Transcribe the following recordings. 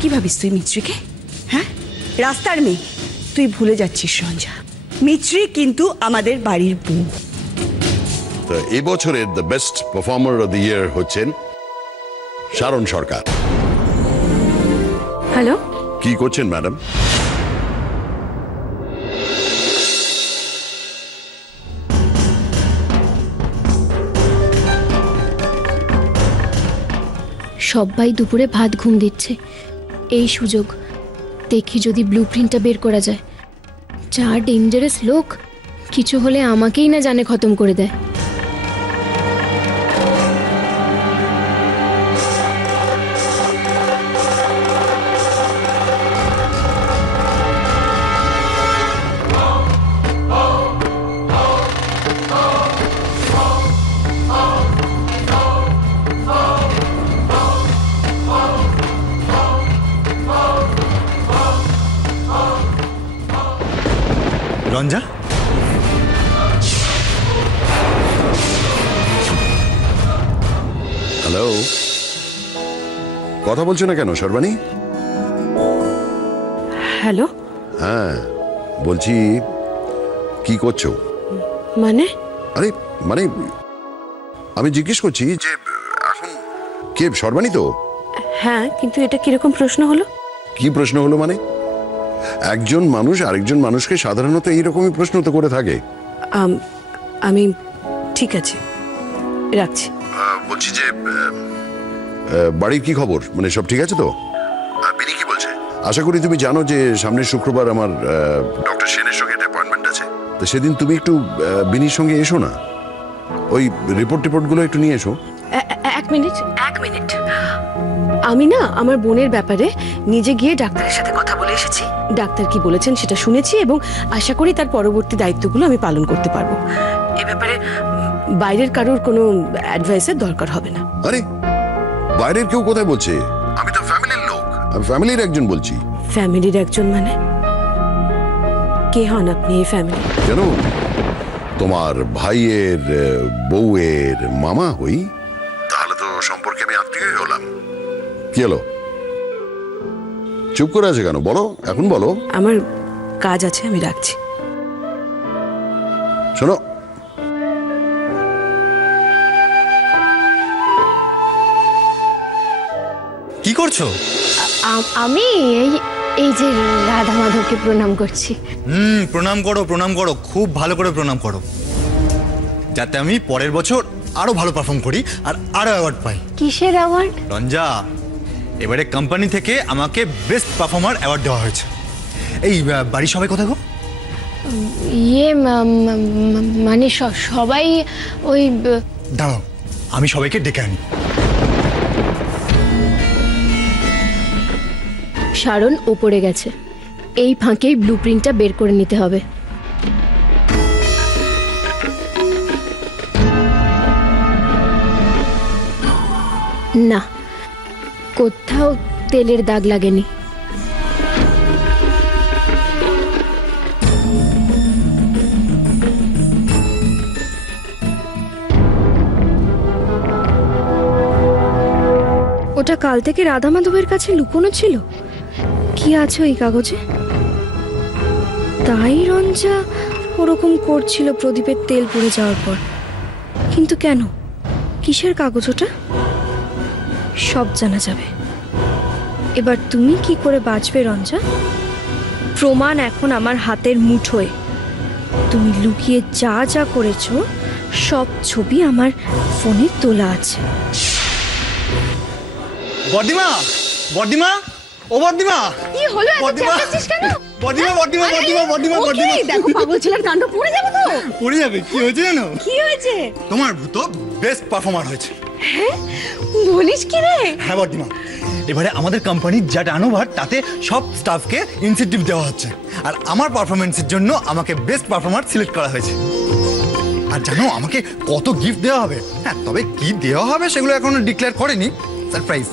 কি ভাবিস তুই মিত্রিকে? হ্যাঁ, রাস্তার মেয়ে। তুই ভুলে যাচ্ছিস রঞ্জা, মিত্রি কিন্তু আমাদের বাড়ির বউ। তো এই বছরের the best performer of the year হচ্ছেন শারণ সরকার। হ্যালো, কি করছেন ম্যাডাম? সবাই দুপুরে ভাত ঘুম দিচ্ছে, এই সুযোগ দেখি যদি ব্লু প্রিন্টটা বের করা যায়। যা ডেঞ্জারাস লোক, কিছু হলে আমাকেই না জানে খতম করে দেয়। রঞ্জা, হ্যালো, কথা বলছো না কেন সর্বাণী? হ্যালো। হ্যাঁ বলছি, কি করছো? মানে আরে মানে আমি জিজ্ঞেস করছি যে এখন কে সর্বাণী তো? হ্যাঁ, কিন্তু এটা কিরকম প্রশ্ন হলো? কি প্রশ্ন হলো মানে? একজন মানুষ আরেকজন মানুষকে সাধারণত এইরকমই প্রশ্ন তো করে থাকে। আমি ঠিক আছে, রাখছি। বলছি যে বাড়ির কি খবর, মানে সব ঠিক আছে তো? বিনি কি বলছে? আশা করি তুমি জানো যে সামনের শুক্রবার আমার ডক্টর সেনের সঙ্গে অ্যাপয়েন্টমেন্ট আছে। তো সেদিন তুমি একটু বিনির সঙ্গে এসো না, ওই রিপোর্টগুলো একটু নিয়ে এসো। এক মিনিট। আমি না আমার বোনের ব্যাপারে নিজে গিয়ে ডাক্তারের সাথে কথা বলে এসেছি। ডাক্তার কি বলেছেন সেটা শুনেছি এবং আশা করি তার পরবর্তী দায়িত্বগুলো আমি পালন করতে পারবো। এ ব্যাপারে বাইরের কারোর কোনো অ্যাডভাইসের দরকার হবে না। আরে বাইরের কেউ কোথায় বলছে? আমি তো ফ্যামিলির লোক, আমি ফ্যামিলির একজন বলছি। ফ্যামিলির একজন মানে? কে হন আপনি এই ফ্যামিলি? কেন, তোমার ভাইয়ের বউয়ের মামা হই, তাহলে তো সম্পর্কে আমি আত্মীয় হলাম। কি হলো, চুপ করে আছে কেন? বলো, এখন বলো। আমার কাজ আছে, আমি রাখছি। শোনো, কি করছো? আমি এই যে রাধা মাধবকে প্রণাম করছি। প্রণাম করো, প্রণাম করো, খুব ভালো করে প্রণাম করো, যাতে আমি পরের বছর আরো ভালো পারফর্ম করি আর আরো অ্যাওয়ার্ড পাই। কিসের অ্যাওয়ার্ড? রঞ্জা, এবারে কোম্পানি থেকে আমাকে বেস্ট পারফর্মার অ্যাওয়ার্ড দেওয়া হয়েছে। এই বাড়ির সবাই কোথায় গো? ইয়ে মানে সবাই ওই দাঁড়াও, আমি সবাইকে ডেকে আনি। শারণ ওপরে গেছে, এই ফাঁকেই ব্লু প্রিন্টটা বের করে নিতে হবে। না, কোথাও তেলের দাগ লাগেনি। ওটা কাল থেকে রাধা মাধবের কাছে লুকোনো ছিল। কি আছে ওই কাগজে? তাই রঞ্জা ওরকম করছিল প্রদীপের তেল পড়ে যাওয়ার পর। কিন্তু কেন, কিসের কাগজ ওটা? সব জানা যাবে। এবার তুমি কি করে বাঁচবে রঞ্জা? প্রমাণ এখন আমার হাতের মুঠোয়। তুমি লুকিয়ে যা যা করেছো সব ছবি আমার ফোনে তোলা আছে। বর্দিমা, বর্দিমা, ও বর্দিমা, কি হলো? বর্দিমা, কেন? বর্দিমা, বর্দিমা, বর্দিমা, বর্দিমা, বর্দিমা, দেখো পাগল ছেলের কাণ্ড, পড়ে যাবে তো। পড়ে যাবে। কি হয়েছে জানো? কি হয়েছে? তোমার ভূত বেস্ট পারফর্মার হয়েছে। বলিস কি রে? হ্যাঁ বর্দিমা, এবারে আমাদের কোম্পানির যা টার্নওভার তাতে সব স্টাফকে ইনসেন্টিভ দেওয়া হচ্ছে, আর আমার পারফরমেন্সের জন্য আমাকে বেস্ট পারফর্মার সিলেক্ট করা হয়েছে। আর জানো আমাকে কত গিফট দেওয়া হবে? হ্যাঁ, তবে কি দেওয়া হবে সেগুলো এখনো ডিক্লেয়ার করেনি, সারপ্রাইজ।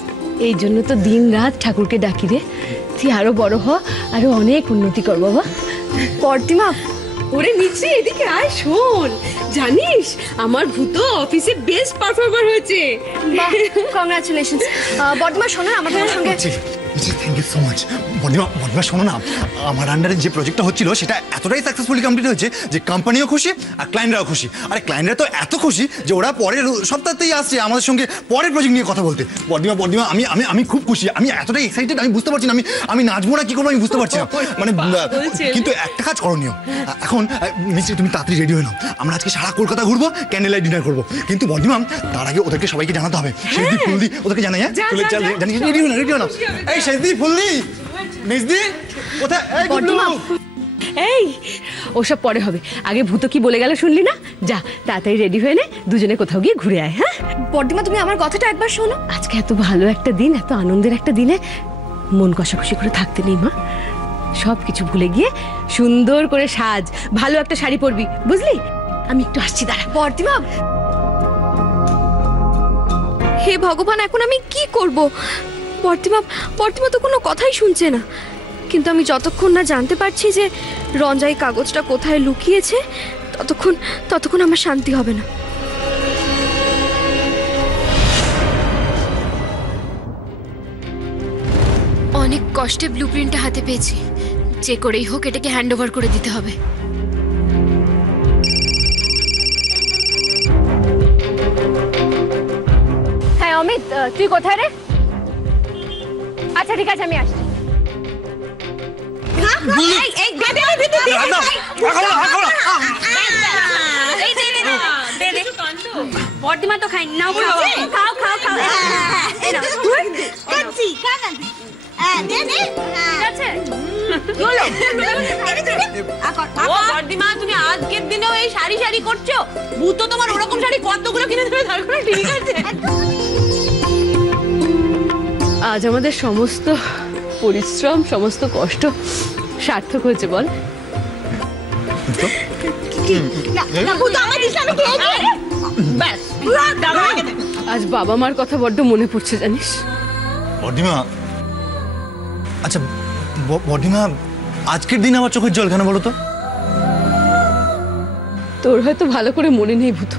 এই জন্য তো দিন রাত ঠাকুরকে ডাকি রে, তুই আরো বড় হ, আরো অনেক উন্নতি কর বাবা। পর্দিমা, ওরে মিত্রি এদিকে আয়, শোন। জানিস আমার ভূত অফিসে বেস্ট পারফর্মার হয়েছে। বাহ, কংগ্রাচুলেশনস। বর্তমান শোনো না, আমার তোমার সঙ্গে থ্যাংক ইউ সো মাচ। বর্ণিমা বর্ণিমা শোনো না, আমার আন্ডারে যে প্রজেক্টটা হচ্ছিল সেটা এতটাই সাকসেসফুলি কমপ্লিট হয়েছে যে কোম্পানিও খুশি আর ক্লায়েন্টরাও খুশি। আর ক্লায়েন্টরা তো এত খুশি যে ওরা পরের সপ্তাহতেই আসছে আমাদের সঙ্গে পরের প্রজেক্ট নিয়ে কথা বলতে। বর্ণিমা বর্ণিমা আমি আমি আমি খুব খুশি, আমি এতটাই এক্সাইটেড, আমি বুঝতে পারছি না আমি নাচবো না কি করবো আমি বুঝতে পারছি না। মানে কিন্তু একটা কাজ করণীয়, এখন মিস্ত্রি তুমি তাড়াতাড়ি রেডি হয়ে নাও, আমরা আজকে সারা কলকাতা ঘুরবো, ক্যান্ডেল লাইট ডিনার করবো। কিন্তু বর্ণিমা তার আগে ওদেরকে সবাইকে জানাতে হবে। সেজদি ফুলদি ওদেরকে জানাই, হ্যাঁ চলে চল জানি রেডি হো না রেডি হো না। এই সেজদি ফুলদি মিসদি কোথায়? এই বর্ণিমা। এই ওসব পরে হবে, আগে ভূত কি বলে গেল শুনলি না? যা তাড়াতাড়ি রেডি হয়ে নে, দুজনে কোথাও গিয়ে ঘুরে আয়। হ্যাঁ বর্দিমা, তুমি আমার কথাটা একবার শোনো। আজকে এত ভালো একটা দিন, এত আনন্দের একটা দিনে মন কষাকষি করে থাকতে নেই মা। সব কিছু ভুলে গিয়ে সুন্দর করে সাজ, ভালো একটা শাড়ি পরবি, বুঝলি? আমি একটু আসছি, দাঁড়া। বর্দিমা, হে ভগবান, এখন আমি কি করব? বর্দিমা বর্দিমা তো কোনো কথাই শুনছে না। কিন্তু আমি যতক্ষণ না জানতে পারছি যে রঞ্জাই কাগজটা কোথায় লুকিয়েছে, ততক্ষণ আমার শান্তি হবে না। অনেক কষ্টে ব্লুপ্রিন্টটা হাতে পেয়েছি, যে করেই হোক এটাকে হ্যান্ড ওভার করে দিতে হবে। হ্যাঁ অমিত, তুই কোথায় রে? আচ্ছা ঠিক আছে, আমি আসছি। বর্দিমা তো খাই নাও, খাও খাও খাও। বর্দিমা, তুমি আজকের দিনেও এই শাড়ি শাড়ি করছো? ভূত তোমার ওরকম শাড়ি কতগুলো কিনে দেবে, তার কোনো ঠিক আছে? আজ আমাদের সমস্ত পরিশ্রম, সমস্ত কষ্ট সার্থক হয়েছে, বল? আজ বাবা মার কথা বড্ড মনে পড়ছে জানিস। বর্ণিমা, আচ্ছা বর্ণিমা, আজকের দিন আমার চোখের জল কেন বলো তো? তোর হয়তো ভালো করে মনে নেই ভূত।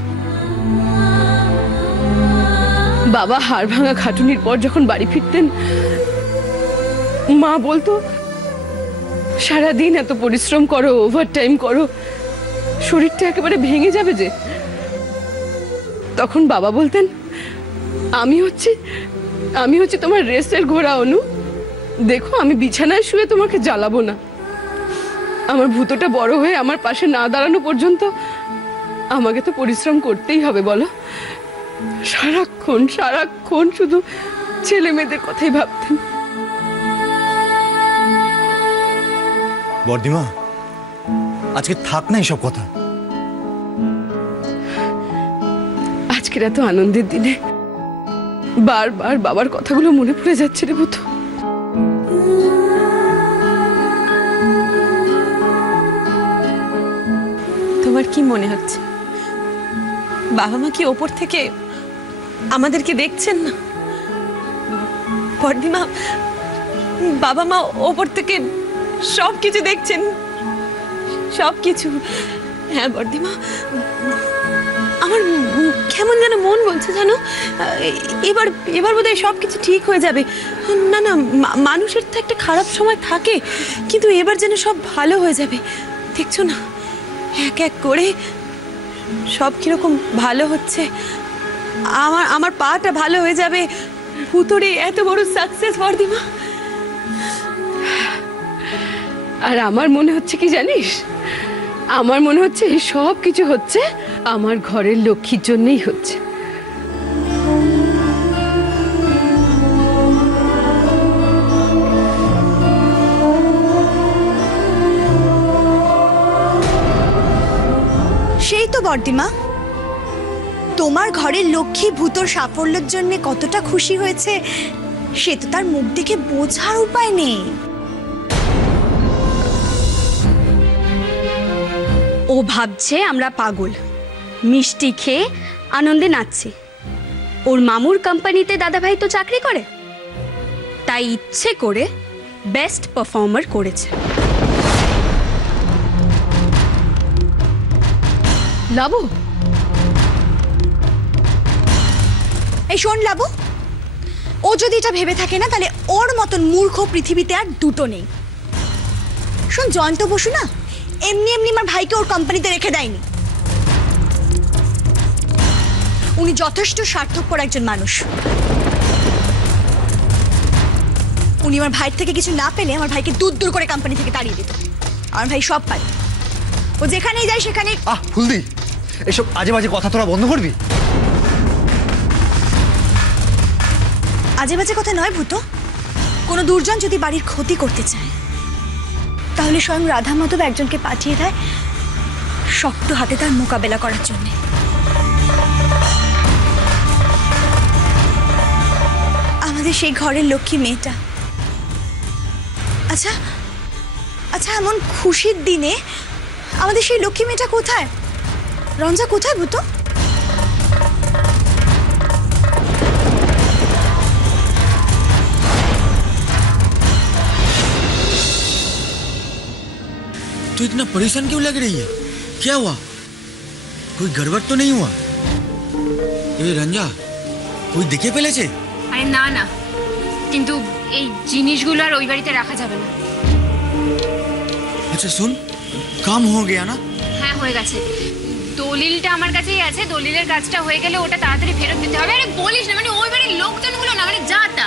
বাবা হাড় ভাঙা খাটুনির পর যখন বাড়ি ফিরতেন, মা বলতো সারাদিন এত পরিশ্রম করো, ওভার টাইম করো, শরীরটা একেবারে ভেঙে যাবে যে। তখন বাবা বলতেন, আমি হচ্ছে তোমার রেসের ঘোড়া অনু, দেখো আমি বিছানায় শুয়ে তোমাকে জ্বালাবো না। আমার ভূতটা বড় হয়ে আমার পাশে না দাঁড়ানো পর্যন্ত আমাকে তো পরিশ্রম করতেই হবে, বলো? সারাক্ষণ সারাক্ষণ শুধু ছেলে মেয়েদের কথাই ভাবতেন। বর্ণিমা, আজকে থাক না এইসব কথা। আজকের এত আনন্দের দিনে বারবার বাবার কথাগুলো মনে পড়ে যাচ্ছে রে ভূত। তোমার কি মনে হচ্ছে বাবা মা কি ওপর থেকে আমাদেরকে দেখছেন না? বর্দিমা, বাবা মা ওপর থেকে সব কিছু দেখছেন, সব কিছু। হ্যাঁ বর্দিমা, আমার কেমন যেন মন বলছে জানো, এবার বোধহয় সব কিছু ঠিক হয়ে যাবে। না না, মানুষের তো একটা খারাপ সময় থাকে, কিন্তু এবার যেন সব ভালো হয়ে যাবে। দেখছো না, এক এক করে সব কিরকম ভালো হচ্ছে। আমার পাটা ভালো হয়ে যাবে। ভুতরে এত বড় সাকসেস বর্দিমা। আর আমার মনে হচ্ছে কি জানিস, আমার মনে হচ্ছে এই সব কিছু হচ্ছে আমার ঘরের লক্ষ্মীর জন্যই হচ্ছে। সেই তো বর্দিমা, তোমার ঘরের লক্ষ্মী ভূতর সাফল্যের জন্য কতটা খুশি হয়েছে সে তো তার মুখ দেখে বোঝার উপায় নেই। ও ভাবছে আমরা পাগল, মিষ্টি খেয়ে আনন্দে নাচছি। ওর মামুর কোম্পানিতে দাদাভাই তো চাকরি করে, তাই ইচ্ছে করে বেস্ট পারফর্মার করেছে। লাবু, এই শোন লাবু, ও যদি এটা ভেবে থাকে না তাহলে ওর মতন মূর্খ পৃথিবীতে আর দুটো নেই। শোন, জয়ন্ত বসু না এমনি এমনি আমার ভাইকে ওর কোম্পানিতে রেখে দেয়নি। উনি যথেষ্ট স্বার্থপর একজন মানুষ। উনি আমার ভাইয়ের থেকে কিছু না পেলে আমার ভাইকে দূর দূর করে কোম্পানি থেকে তাড়িয়ে দিত। আমার ভাই সব পারে, ও যেখানেই যায় সেখানে। ফুলদি, এসব আজে বাজে কথা তোরা বন্ধ করবি? আজে বাজে কথা নয় ভূত। কোনো দুর্জন যদি বাড়ির ক্ষতি করতে চায় তাহলে স্বয়ং রাধা মাধব একজনকে পাঠিয়ে দেয় শক্ত হাতে তার মোকাবেলা করার জন্য। আমাদের সেই ঘরের লক্ষ্মী মেয়েটা। আচ্ছা আচ্ছা, এমন খুশির দিনে আমাদের সেই লক্ষ্মী মেয়েটা কোথায়? রঞ্জা কোথায় ভূত? तू इतना परेशान क्यों लग रही है? क्या हुआ? कोई गड़बड़ तो नहीं हुआ? ए रंजा, कोई देखे ফেলেছে? আরে না না, কিন্তু এই জিনিসগুলো আর ওই বাড়িতে রাখা যাবে না। अच्छा सुन, काम हो गया ना? হ্যাঁ হয়ে গেছে, দলিলটা আমার কাছেই আছে। দলিলের কাজটা হয়ে গেলে ওটা তাড়াতাড়ি ফেরত দিতে হবে। আরে বলিস না, মানে ওই বাড়ির লোকজনগুলো না, মানে যা তা,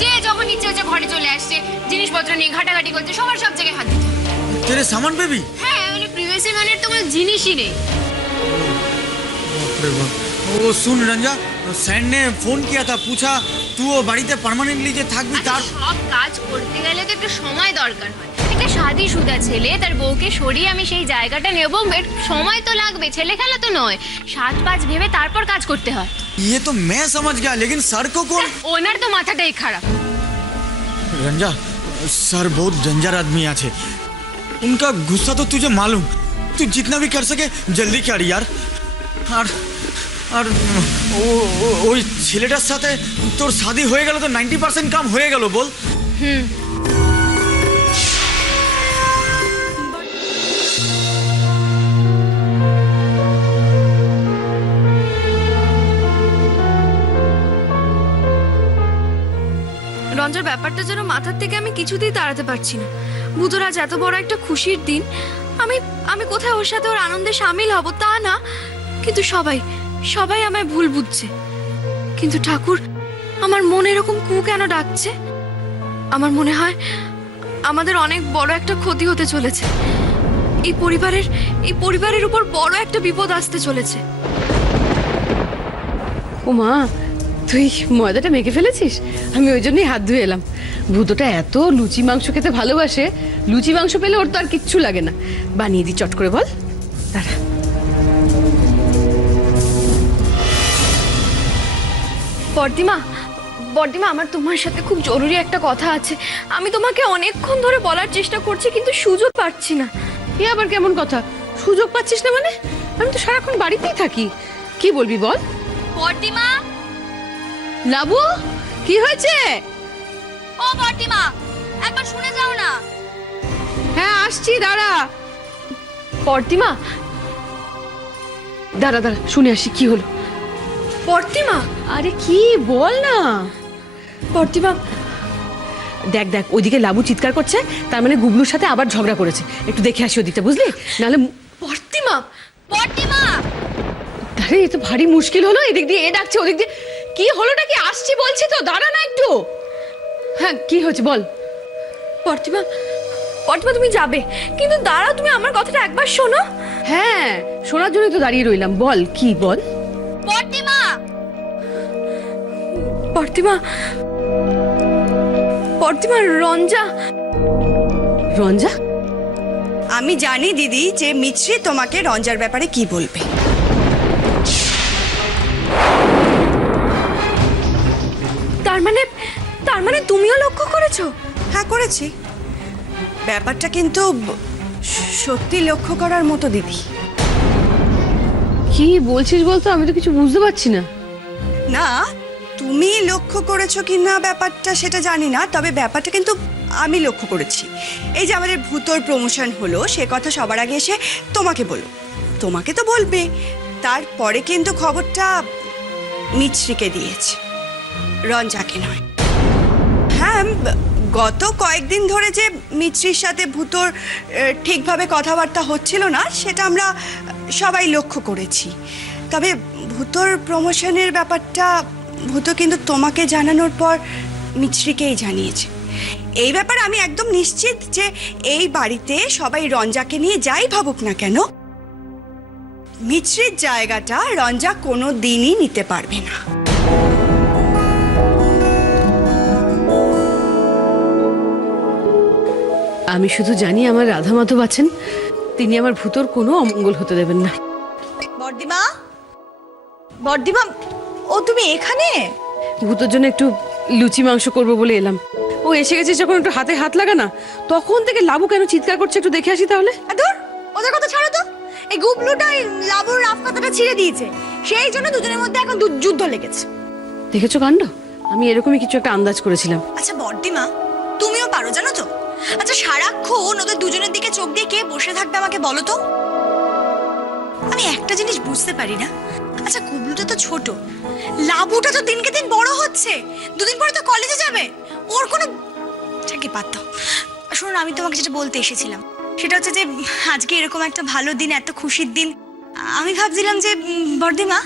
যে যখন ইচ্ছে হচ্ছে ঘরে চলে আসছে, জিনিসপত্র নিয়ে ঘাটাঘাটি করছে, সবার সব জায়গায় হাত দিতে হবে। तेरे सामान पे भी? হ্যাঁ, মানে প্রিভিয়াসি মানের তো কোনো জিনিসই নেই। बाप रे बाप। ओ सुन रंजा, सैन ने फोन किया था, पूछा तू वो বাড়িতে পার্মানেন্টলি যে থাকবি তার। সব কাজ করতে গেলে তো একটু সময় দরকার হয়। একটা শাদিশুদা ছেলে, তার বউকে সরিয়ে আমি সেই জায়গাটা নেব, সময় তো লাগবে, ছেলে খেলা তো নয়। 7-5 ভেবে তারপর কাজ করতে হয়। ये तो मैं समझ गया, लेकिन सर को कौन? ওনার তো মাথাটাই খারাপ। रंजा, सर बहुत डेंजर आदमी আছে। उनका गुस्सा तो तुझे मालूम। तू जितना भी कर सके जल्दी कर यार। আর আর ওই ছেলেটার সাথে তোর শাদি হয়ে গেল তো 90% কাম হয়ে গেল বল। রঞ্জার ব্যাপারটা যেন মাথার থেকে আমি কিছুতেই তাড়াতে পারছি না। বুধর আজ এত বড় একটা খুশির দিন, আমি কোথায় ওর সাথে ওর আনন্দে সামিল হব তা না, কিন্তু সবাই আমায় ভুল বুঝছে। কিন্তু ঠাকুর, আমার মনে এরকম কু কেন ডাকছে? আমার মনে হয় আমাদের অনেক বড় একটা ক্ষতি হতে চলেছে। এই পরিবারের উপর বড় একটা বিপদ আসতে চলেছে। ও মা, তুই ময়দাটা মেখে ফেলেছিস? আমি ওই জন্যই হাত ধুয়ে এলাম। ভূতটা এত লুচি মাংস খেতে ভালোবাসে, লুচি মাংস পেলে ওর তো আর কিচ্ছু লাগে না। বানিয়ে দি চট করে, বল। দাঁড়া। বর্দিমা, আমার তোমার সাথে খুব জরুরি একটা কথা আছে। আমি তোমাকে অনেকক্ষণ ধরে বলার চেষ্টা করছি, কিন্তু সুযোগ পাচ্ছি না। এ আবার কেমন কথা? সুযোগ পাচ্ছিস না মানে? আমি তো সারাক্ষণ বাড়িতেই থাকি। কি বলবি বল। বর্দিমা, লাবু, কি হয়েছে? ও বর্দিমা, একবার শুনে যাও না। হ্যাঁ আসছি, দাঁড়া। বর্দিমা, দাঁড়া শুনে আসি কি হলো। বর্দিমা, আরে কি বল না। বর্দিমা, দেখ ওইদিকে লাবু চিৎকার করছে, তার মানে গুবলুর সাথে আবার ঝগড়া করেছে। একটু দেখে আসি ওদিকটা, বুঝলি? নাহলে বর্দিমা, আরে এ তো ভারী মুশকিল হলো। এদিক দিয়ে এ ডাকছে, ওদিক দিয়ে কি হলোটা কি? আসছি বলছি তো, দাঁড়া না একটু। হ্যাঁ কি হয়েছে বল। বর্দিমা, তুমি যাবে, কিন্তু দাঁড়াও, তুমি আমার কথাটা একবার শোনো। হ্যাঁ, শোনার জন্যই তো দাঁড়িয়ে রইলাম। বল কি বল। বর্দিমা, রঞ্জা। আমি জানি দিদি যে মিছরি তোমাকে রঞ্জার ব্যাপারে কি বলবে। তার মানে তুমিও লক্ষ্য করেছো? হ্যাঁ করেছি। ব্যাপারটা কিন্তু সত্যি লক্ষ্য করার মতো দিদি। কি বলছিস বলতো? আমি তো কিছু বুঝতে পারছি না। না, তুমি লক্ষ্য করেছো কি না ব্যাপারটা সেটা জানি না, তবে ব্যাপারটা কিন্তু আমি লক্ষ্য করেছি। এই যে আমাদের ভূতর প্রমোশন হলো, সে কথা সবার আগে এসে তোমাকে বলবো। তোমাকে তো বলবে, তারপরে কিন্তু খবরটা মিছরিকে দিয়েছে, রঞ্জাকে নয়। হ্যাঁ, গত কয়েকদিন ধরে যে মিছরির সাথে ভূতোর ঠিকভাবে কথাবার্তা হচ্ছিল না সেটা আমরা সবাই লক্ষ্য করেছি। তবে ভূতোর প্রমোশনের ব্যাপারটা ভূতো কিন্তু তোমাকে জানানোর পর মিছরিকেই জানিয়েছে। এই ব্যাপারে আমি একদম নিশ্চিত যে এই বাড়িতে সবাই রঞ্জাকে নিয়ে যাই ভাবুক না কেন, মিছরির জায়গাটা রঞ্জা কোনো দিনই নিতে পারবে না। আমি শুধু জানি আমার রাধা মাধব আছেন, তিনি আমার ভূতোর কোনো অমঙ্গল হতে দেবেন না। বর্দিমা, বর্দিমা, ও তুমি এখানে? ভূতোর জন্য একটু লুচি মাংস করবো বলে এলাম। ও এসে গেছে যখন একটু হাতে হাত লাগা না, তখন থেকে লাবু কেন চিৎকার করছে একটু দেখে আসি তাহলে। ধুর, ওদের কথা ছাড়ো তো। এই গুবলুটাই লাবুর রাফ কথাটা ছিঁড়ে দিয়েছে, সেই জন্য দুজনের মধ্যে এখন যুদ্ধ লেগেছে। দেখেছো কাণ্ড, আমি এরকমই কিছু একটা আন্দাজ করেছিলাম। আচ্ছা বর্দিমা, তুমিও পারো জানো তো। আচ্ছা সারাক্ষণ ওদের দুজনের দিকে চোখ দিয়ে কে বসে থাকবে আমাকে বলো তো। আমি একটা জিনিস বুঝতে পারি না। আচ্ছা গুবলুটা তো ছোট, লাবুটা তো দিনকে দিন বড় হচ্ছে, দুদিন পরে তো কলেজে যাবে, ওর কোনো ঠিকই বাদ দাও। শোনো, আমি তোমাকে যেটা বলতে এসেছিলাম সেটা হচ্ছে যে আজকে এরকম একটা ভালো দিন, এত খুশির দিন, আমি ভাবছিলাম যে বর্দিমা,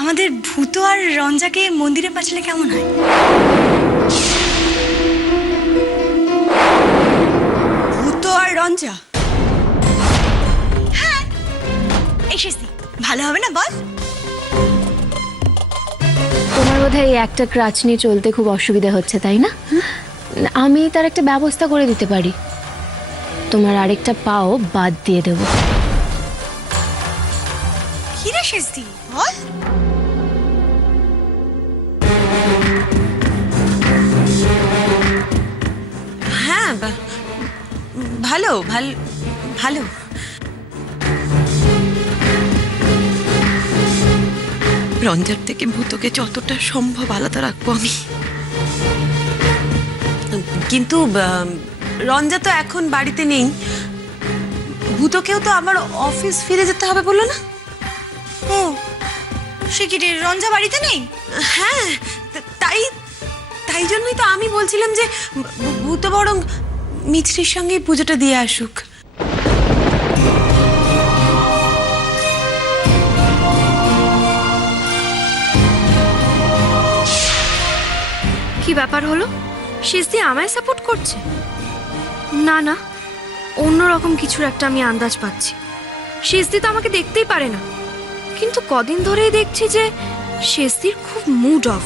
আমাদের ভূতো আর রঞ্জাকে মন্দিরে পাঠালে কেমন হয়? ভূতো আর রঞ্জা? হ্যাঁ, এসেছি, ভালো হবে না বল? তোমার বোধহয় এই একটা ক্রাচ নিয়ে চলতে খুব অসুবিধা হচ্ছে, তাই না? আমি তার একটা ব্যবস্থা করে দিতে পারি। তোমার আরেকটা পাও বাদ দিয়ে দেবো। কি রে শেষদি, বল। হ্যাঁ, ভালো ভালো ভালো। রঞ্জার থেকে ভূতকে যতটা সম্ভব আলাদা রাখবো আমি। কিন্তু রঞ্জা তো এখন বাড়িতে নেই, ভূতকেও তো আবার অফিস ফিরে যেতে হবে বললো না? ও, সে কি রে, রঞ্জা বাড়িতে নেই? হ্যাঁ, তাই তাই জন্যই তো আমি বলছিলাম যে ভূত বরং মিছরির সঙ্গে পুজোটা দিয়ে আসুক। কি ব্যাপার হলো? শেষদি আমায় সাপোর্ট করছে? না না, অন্যরকম কিছুর একটা আমি আন্দাজ পাচ্ছি। শেষদি তো আমাকে দেখতেই পারে না, কিন্তু কদিন ধরেই দেখছি যে শেষদির খুব মুড অফ।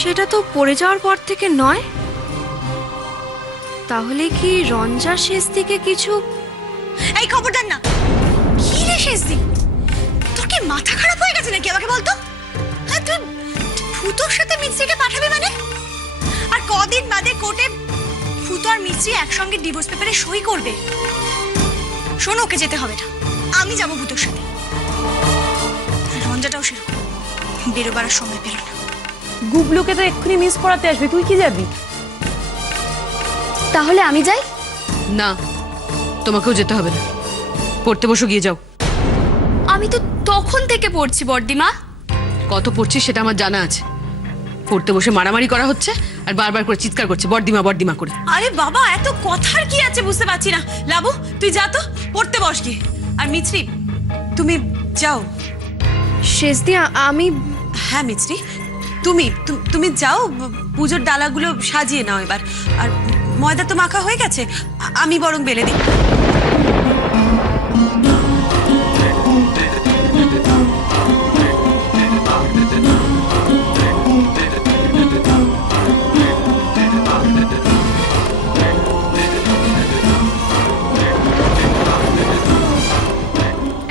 সেটা তো পড়ে যাওয়ার পর থেকে নয়। তাহলে কি রঞ্জা শেষদিকে কিছু? এই খবরদার না। কি রে শেষদি, তোর কি মাথা খারাপ হয়ে গেছে নাকি? আমাকে বলতো। হ্যাঁ, তুই ভূতোর সাথে মিছরিকে পাঠাবি মানে? আর কদিন বাদে কোর্টে ভূত আর মিছরি একসঙ্গে ডিভোর্স পেপারে সই করবে। শোনো, ওকে যেতে হবে না, আমি যাবো ভূতোর সাথে। রঞ্জাটাও সেরকম, বেরোবার সময় পেল না। গুবলুকে তো এক্ষুনি মিস করাতে আসবে, তুই কি যাবি? তাহলে আমি যাই? না, তোমাকেও যেতে হবে না, পড়তে বসো, গিয়ে যাও। আমি তো তখন থেকে পড়ছি বর্দিমা। কত পড়ছি সেটা আমার জানা আছে। পড়তে বসে মারামারি করা হচ্ছে আর বারবার করে চিৎকার করছে বর্দিমা বর্দিমা করে। আরে বাবা, এত কথার কি আছে বুঝতে পারছি না। লাবু, তুই যা তো, পড়তে বস গিয়ে। আর মিছরি, তুমি যাও। শেষদি, আমি? হ্যাঁ মিছরি, তুমি যাও, পুজোর ডালাগুলো সাজিয়ে নাও এবার। আর ময়দা তো মাখা হয়ে গেছে, আমি বরং বেলে দিই।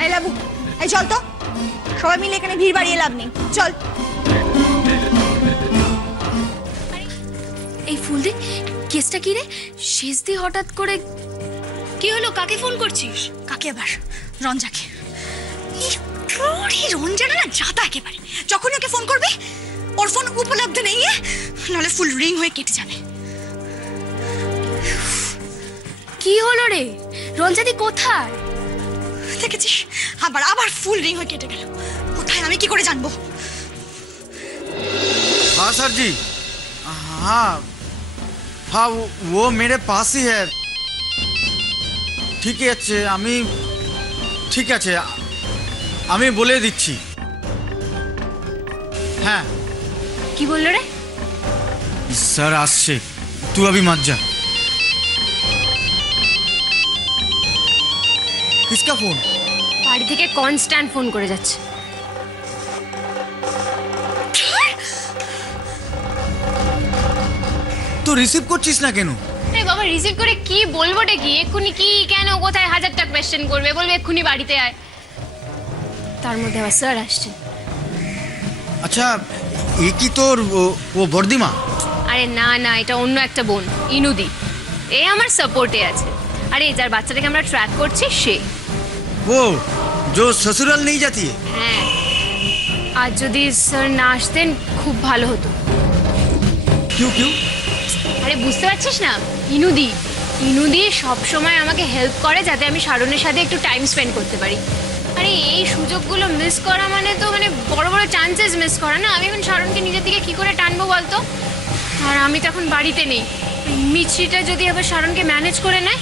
এই লাবু, এই চল তো, সবাই মিলে এখানে ভিড় বাড়িয়ে লাভ নেই, চল। এই ফুল দে, কেসটা কি রে? শেষদি হঠাৎ করে কি হলো? কাকে ফোন করছিস? কাকে আবার? রঞ্জাকে। রঞ্জাটা না যাতা একেবারে, যখন ওকে ফোন করবে ওর ফোন উপলব্ধ নেই, নাহলে ফুল রিং হয়ে কেটে যাবে। কি হলো রে? রঞ্জাদি কোথায়? দেখেছিস, আবার ফুল রিং হয়ে কেটে গেল। কোথায় আমি কি করে জানবো? हाँ सर जी, हाँ हाँ वो मेरे पास ही है। ঠিক আছে ঠিক আছে আমি বলে দিচ্ছি। হ্যাঁ কি বললো রে? স্যার আসছে, তুই अभी मत जा। किसका फोन? বাড়ি থেকে কনস্ট্যান্ট ফোন করে যাচ্ছে। তো রিসিভ করছিস না কেন? আরে বাবা রিসিভ করে কি বলবোটা কি, এক্ষুনি কি কেন কোথায় হাজারটা কোয়েশ্চেন করবে, বলবে এক্ষুনি বাড়িতে আয়। তার মধ্যে আবার স্যার আসছে। আচ্ছা এ কি তোর ও বর্দিমা? আরে না না, এটা অন্য একটা বোন, ইনুদি। এ আমার সাপোর্টে আছে। আরে যার বাচ্চাটাকে আমরা ট্র্যাক করছি সে। ও जो ससुराल नहीं जाती है? হ্যাঁ, আজ যদি স্যার না আসতেন খুব ভালো হতো। क्यों क्यों? আরে বুঝতে পারছিস না, ইনুদি সব সময় আমাকে হেল্প করে যাতে আমি শারনের সাথে একটু টাইম স্পেন্ড করতে পারি। আরে এই সুযোগগুলো মিস করা মানে তো মানে বড় বড় চান্সেস মিস করা না। আমি এখন শারনকে নিজের দিকে কি করে টানবো বলতো? আর আমি তো এখন বাড়িতে নেই। মিছরিটা যদি আবার শারনকে ম্যানেজ করে নেয়